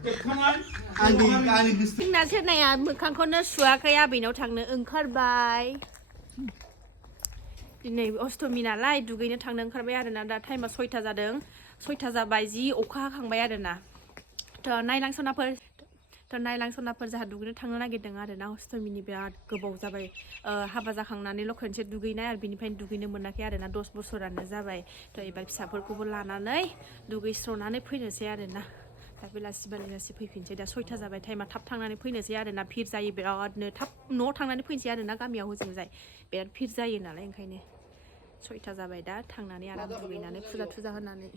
जोंना सोरनाया मोखांखौनो सुवाखै आबैनाव थांनो ओंखारबाय दिनै अष्टमी नालाय दुगैनो थांनो ओंखारबाय आरोना दा टाइमा 6टा जादों 6टा जाबाय जि अखा हाखांबाय आरोना नायलां सनाफोर जोंहा दुगैनो थांनो नागिरदों आरोना अष्टमीनि बिराद गोबाव जाबाय हाबा जाखांनानैल' खनसे दुगैनाय आरो बिनिफ्रायनो दुगैनो मोनाखै आरोना 10 बोसोरानो जाबाय एबार फिसाफोरखौबो लानानै दुगैस्र'नानै फैनोसै आरोना दा बेलासि फैफिनसै दा 6टा जाबाय टाइमा थाब थांनानै फैनोसै आरोना भिर जायो बिरादनो थाब न'आव थांनानै फैनोसै आरोना गामियाव होजोंजाय बिराद भिर जायो नालाय ओंखायनो 6टा जाबाय दा थांनानै आराम दुगैनानै फुजा होनानै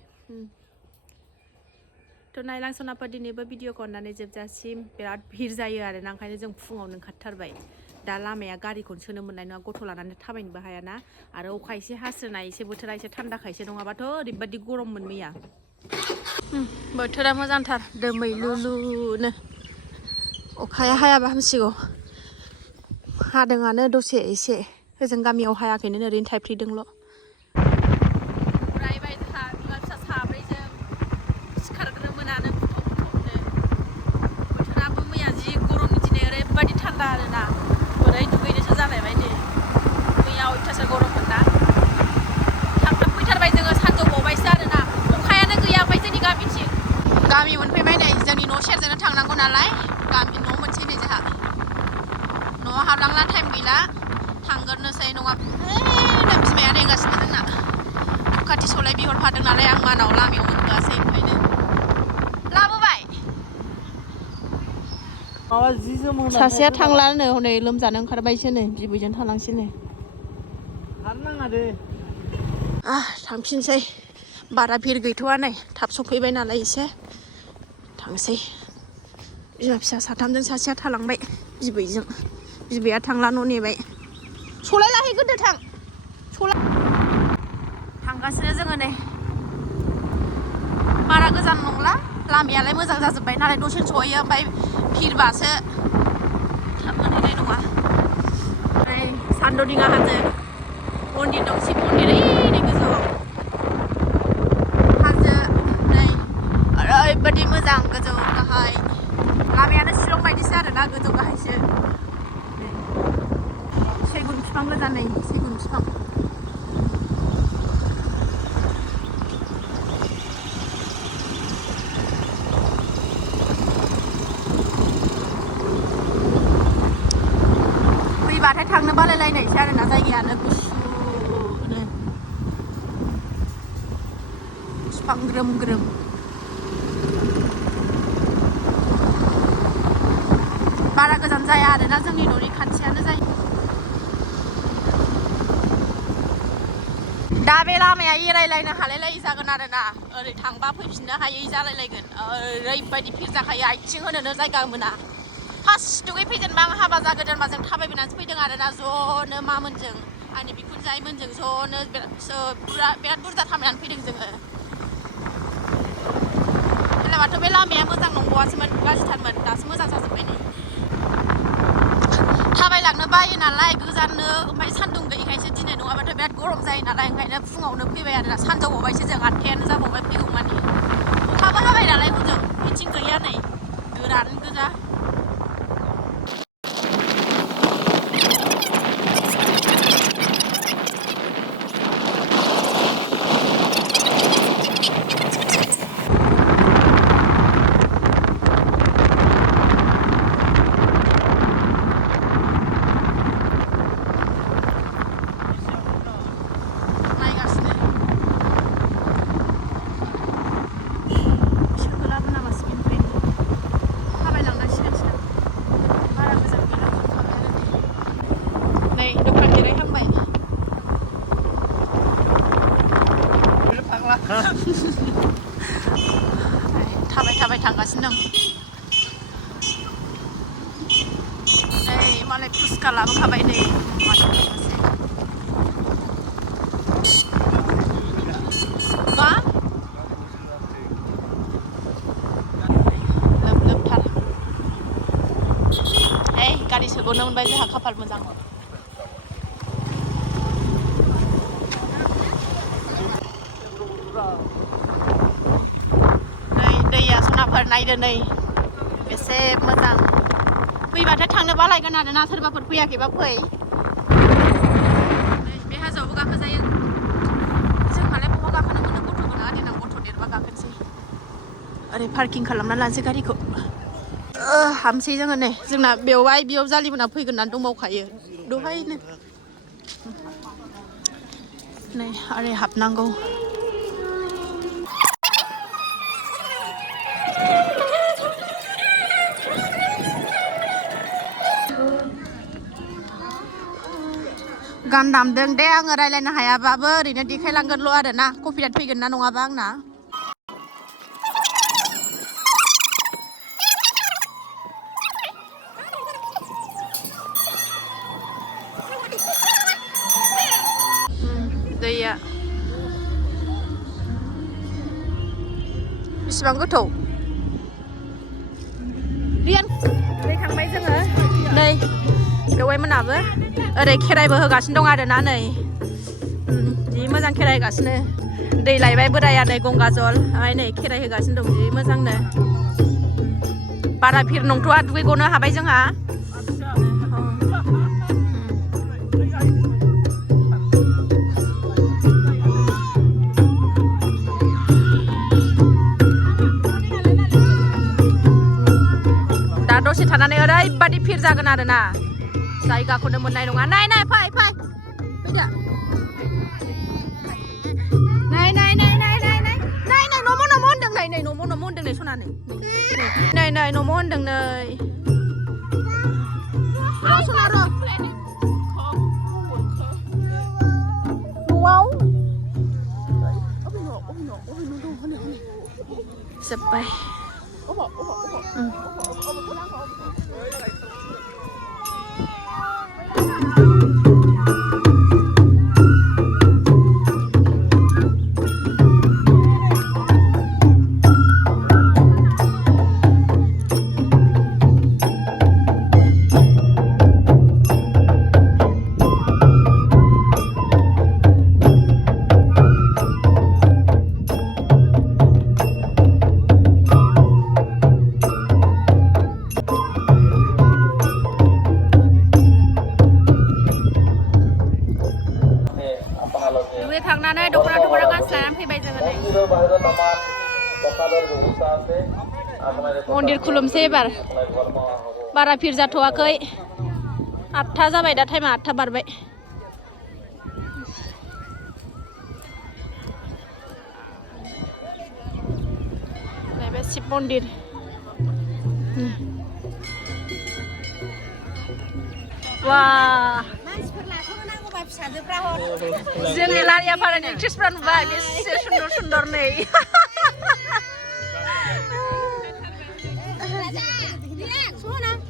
नायलां सनाफोर दिनैबो भिडिअखौ अननानै जोबजासिम बिराद भिर जायो आरोना ओंखायनो जों फुङावनो ओंखारथारबाय दा लामाया गारिखौनो सोनो मोननाय नङा गथ' लानानै थाबायनोबो हायाना आरो अखा एसे हास्रोनाय एसे बोथोरा एसे थान्दाखायसो नङाबाथ' ओरैबायदि गरममोन मैया बोथोरा मोजांथार दोमैलुलुनो अखाया हायाबा हामसिगौ हादोंआनो दसे एसे ओजों गामियाव हायाखैनो ओरैनो थाइफ्रिदोंल' रायबाय जोंहा बिमा फिसा साब्रैजों सिखारग्रो मोनानो बुथ'नो बोथोराबो मैया जि गरमनि दिनै ओरैबायदि थान्दा आरोना बोरै दुगैनोसो जालायबाय नै मैया अयथासार गरममोन ना थाब फैथारबाय जोङो सानजौबावबायसो आरोना अखायानो गैया ओमफ्राय जोंनि गामिथिं गामि मोनफैबाय नै जोंनि न' सेरजोंनो थांनांगौ नालाय गामि न' मोनसै नै जोंहा न'आव हाबलांला टाइम गैला थांगोरनोसै नङा बिमाया नेगासिनो जोंना खाथि सलाय बिहरफादों नालाय आं मानाव लामायाव मोनबोआसै ओंखायनो लाबोबाय सासेया थांलानो हनै लोमजानो ओंखारबायसो नै बिबैजों थालांसै नै थांफिनसै बारा भिर गैथ'वा नै थाब सफैबाय नालाय एसे थांसै बिमा फिसा साथामजों सासेया थालांबाय बिबैजों बिबैया थांला न' नेबाय सलाय लाहैग्रोदो थां सलाय थांगासिनो जोङो नै बारा गोजान नंला लामायालाय मोजां जाजोब्बाय नालाय दसेनो सहैयो ओमफ्राय भिरबासो थाब मोनहैनाय नङा ओमफ्राय सान्ददिङा हाजो मन्दिर दं शिब मन्दिर ओरै गोजौआव हाजो नै ओरैबायदि मोजां गोजौ गाहाय लामायानो शिलं बायदिसो आरोना गोजौ गाहायसो सेगुन बिफां गोजा नै सेगुन बिफां फैबाथाय थांनो बालायलायनायसो आरोना जायगायानो गुसुनो बिफां ग्रोम ग्रोम बारा गोजान जाया आरोना जोंनि न'नि खाथियानो जायो दा बे लामाया एरायलायनो हालायलायि जागोन आरोना ओरै थांबा फैफिननो हायै जालायलायगोन ओरैबायदि भिर जाखायो आथिं होनोनो जायगा मोना फार्स्ट दुगैफैजेनबा आं हाबा जागोदानबा जों थाबायबोनानैसो फैदों आरोना ज'नो मामोनजों आंनि बिखुनजोआइमोनजों ज'नो बिराद बुरजा थाबायनानै फैदों जोङो हेलाबाथ' बे लामाया मोजां नंबावासोमोन गाज्रिथारमोन दासो मोजां जाजोब्बाय नै थाबायलांनो बायो नालाय गोजाननो ओमफ्राय सान्दुं गैयैखायसो दिनै नङाबाथ' बिराद गरम जायो नालाय ओंखायनो फुङावनो फैबाय आरोना सानजौबावबायसो जों 8टायानो जाबावबाय फैगौमानि अखाबो हाबाय नालाय हजों बिथिं गैया नै गोरान गोजा थाबाय थांगासिनो दं नै मालाय फुसका लाबोखाबाय नै मा लोबथार गारि सोबावनो मोनबाय जोंहा खाफाल मोजां नै दैया सनाफोर नायदो नै एसे मोजां फैबाथाय थांनो बालायगोन आरोना सोरबाफोर फैयाखैबा फै बे हाजोआवबो गाखोजायो जोंहालाय बहा गाखोनो मोनो गथ' गोनाङा देनां गथ' देरबा गाखोनोसै ओरै पार्किं खालामना लानोसै गारिखौ हामसै जोङो नै जोंना बेवहाय बेयाव जालिमोना फैगोन होननानै दंबावखायो दहायनो नै ओरै हाबनांगौ गान दामदों दे आङो रायलायनो हायाबाबो ओरैनो देखायलांगोनल' आरोना कपिराइट फैगोन ना नङाबा आंना दैया बेसेबां गोथौ रियान दैखांबाय जोङो नै बेवाइ मोनाबो ओरै खेराइबो होगासिनो दं आरोना नै जि मोजां खेराइ होगासिनो दै लायबाय बोराया नै गंगाजल ओमफ्राय नै खेराइ होगासिनो दं जि मोजांनो बारा भिर नंथ'आ दुगैगनो हाबाय जोंहा दा दसे थानानै ओरैबादि भिर जागोन आरोना जायगाखौनो मोननाय नङा नाय नाय फै फै फैदो नाय नाय नाय नाय नाय नाय नाय नाय नमो नमो होनदों नै नै नमो नमो होनदों नै सनानो नै नै नमो होनदों नै र' सना र' न'आव जोब्बाय थांनानै दख'ना गानस्लायनानै फैबाय जोङो नै मन्दिर खुलुमसै एबार बारा भिर जाथ'वाखै 8था जाबाय दा टाइमा 8था बारबाय नैबे शिब मन्दिर वाह जोंनि लारियाफारानि एक्ट्रिसफ्रा नुबाय बेसे सुन्दर सुन्दर नै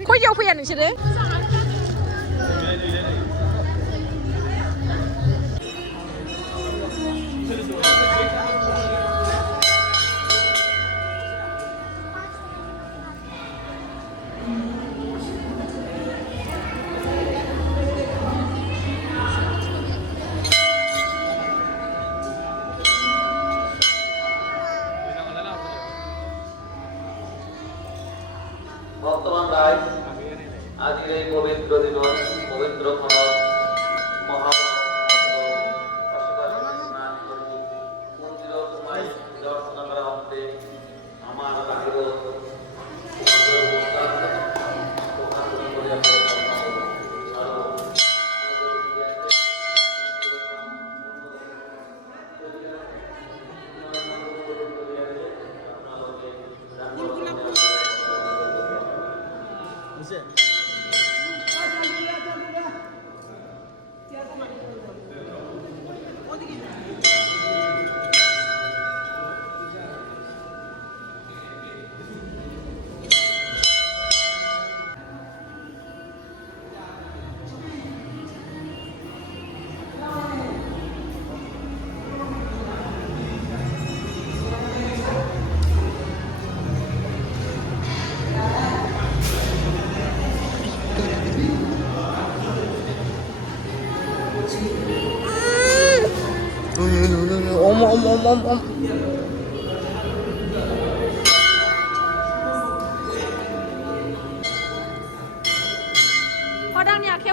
खयजायाव फैया नोंसोरो বর্তমান রায় আজকের এই পবিত্র দিবস পবিত্র খনন স্নান করি মন্দির তোমায় দর্শন করা হতে আমার রাখিব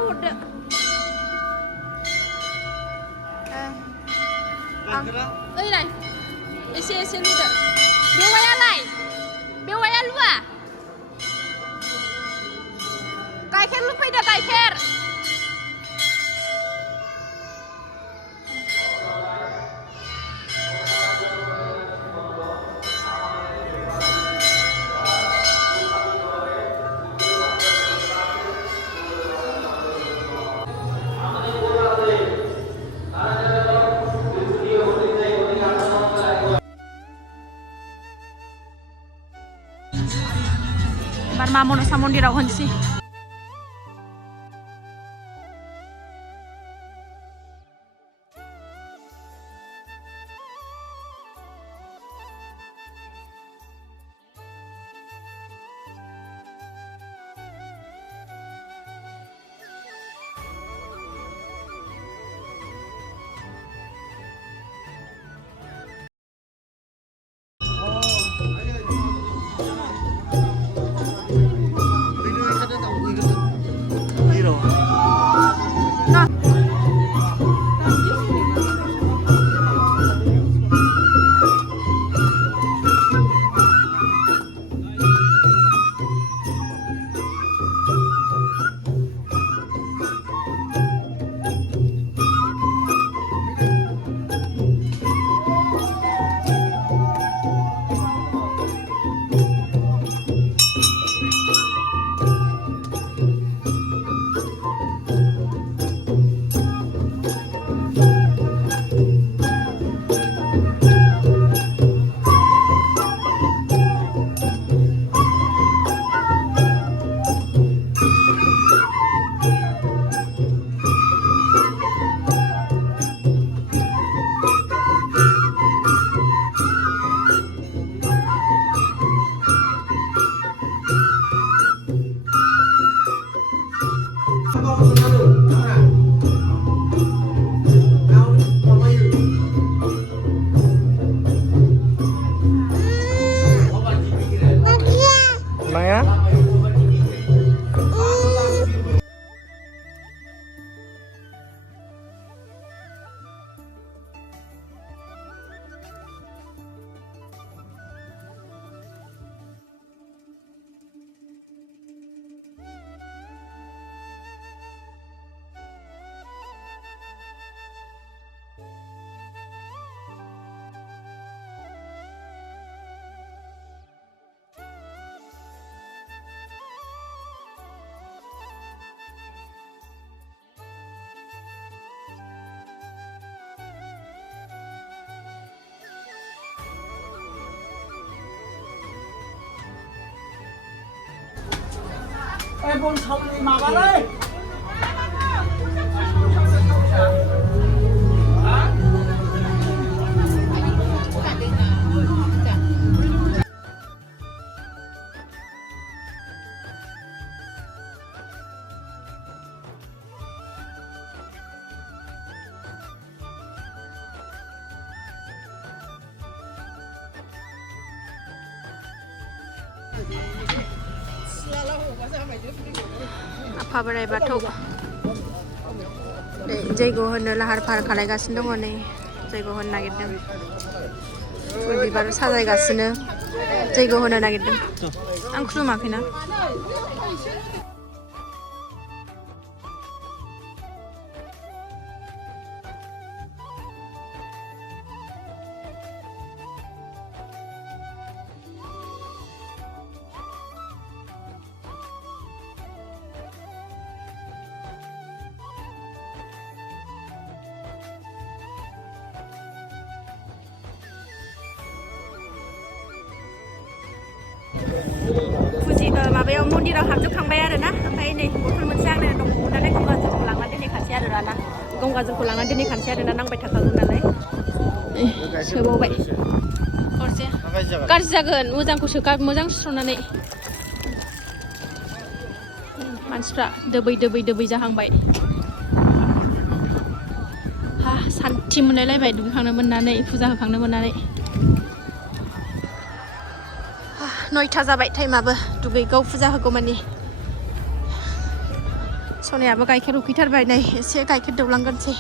हरदो ओइलाय एसे एसे लुदो बेवाया लुआ गाइखेर लुफैदो गाइखेर एबार मा मनसा मन्दिराव होनसै Em không đi mà vào đây. आफा बोराइ बाथौ जैग' होनो लाहार फाहार खालायगासिनो दङ नै जैग' होनो नागिरदों फुल बिबार साजायगासिनो जैग' होनो नागिरदों आं खुलुमाखैना माबायाव मन्दिराव हाबजोबखांबाय आरो ना ओमफ्राय नै बथल मोनसे आंनो दंबावो नालाय गंगाजोंखौ लांनानै दोनहैखानोसै आरो ना गंगाजोंखौ लांनानै दोनहैखानोसै आरो ना नांबाय थाखागौ नालाय सोबावबाय हरसे गाज्रि जागोन मोजां सुस्र'नानै मानसिफ्रा दोबै जाहांबाय हा सान्थि मोनलायलायबाय दुगैखांनो मोननानै फुजा होखांनो मोननानै 9टा जाबाय टाइमाबो दुगैगौ फुजा होगौ मानि सनायाबो गाइखेर उखैथारबाय नै एसे गाइखेर दौलांगोनसै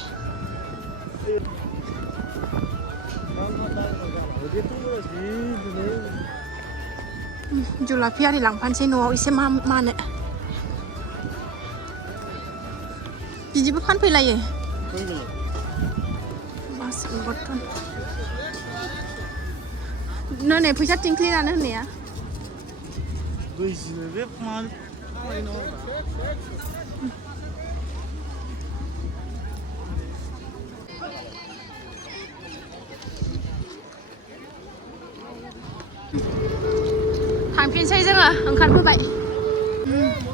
जुलाफि आरि लांफानोसै न'आव एसे मानो बिदिबो फानफैलायो बासन बर्तन नै फैसा थिंख्लि लानो होननाया थांफिनसै जोङो ओंखारबोबाय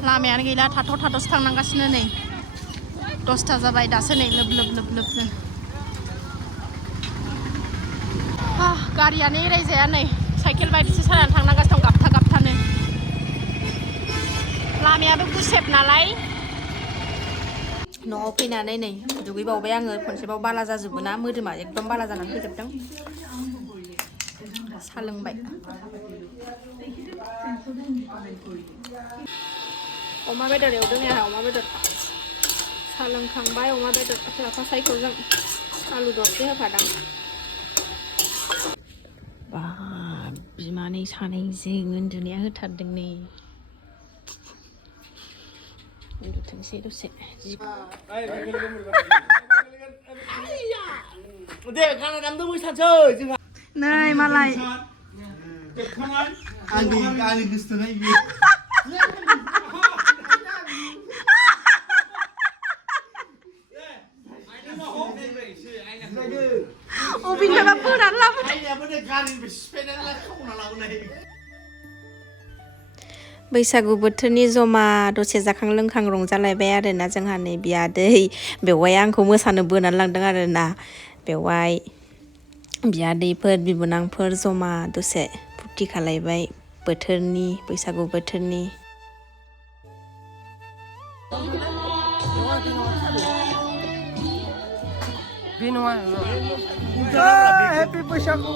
लामायानो गैला थाथ'सो थांनांगासिनो नै 10ता जाबाय दासो नै लोब लोबनो गारियानो एरायजाया नै साइकेल बायदिसो सालायनानै थांनांगासिनो दं गाबथानो लामायाबो गुसेब नालाय न'आव फैनानै नै दुगैबावबाय आङो खनसेबाव बाला जाजोबो ना मोदोमा एकदम बाला जानानै फैजोबदों साहा लोंबाय अमा बेदर एवदों आंहा अमा बेदर साहा लोंखांबाय अमा बेदर लाफा सायख'जों आलु दरसे होफादां बा बिमानै सानैजों उन्दुनाया होथारदों नै उन्दुथोंसै दसे नै मालाय आंनि गोसोथोनाय अबेनिफ्रायबा फोनानै लाबोदों बैसागु बोथोरनि जमा दसे जाखां लोंखां रंजालायबाय आरोना जोंहा नै बियादै बेवहाय आंखौ मोसानो बोनानै लांदों आरोना बेवहाय बियादैफोर बिबोनांफोर जमा दसे फुरथि खालायबाय बोथोरनि बैसागु बोथोरनि हेपि बैसागु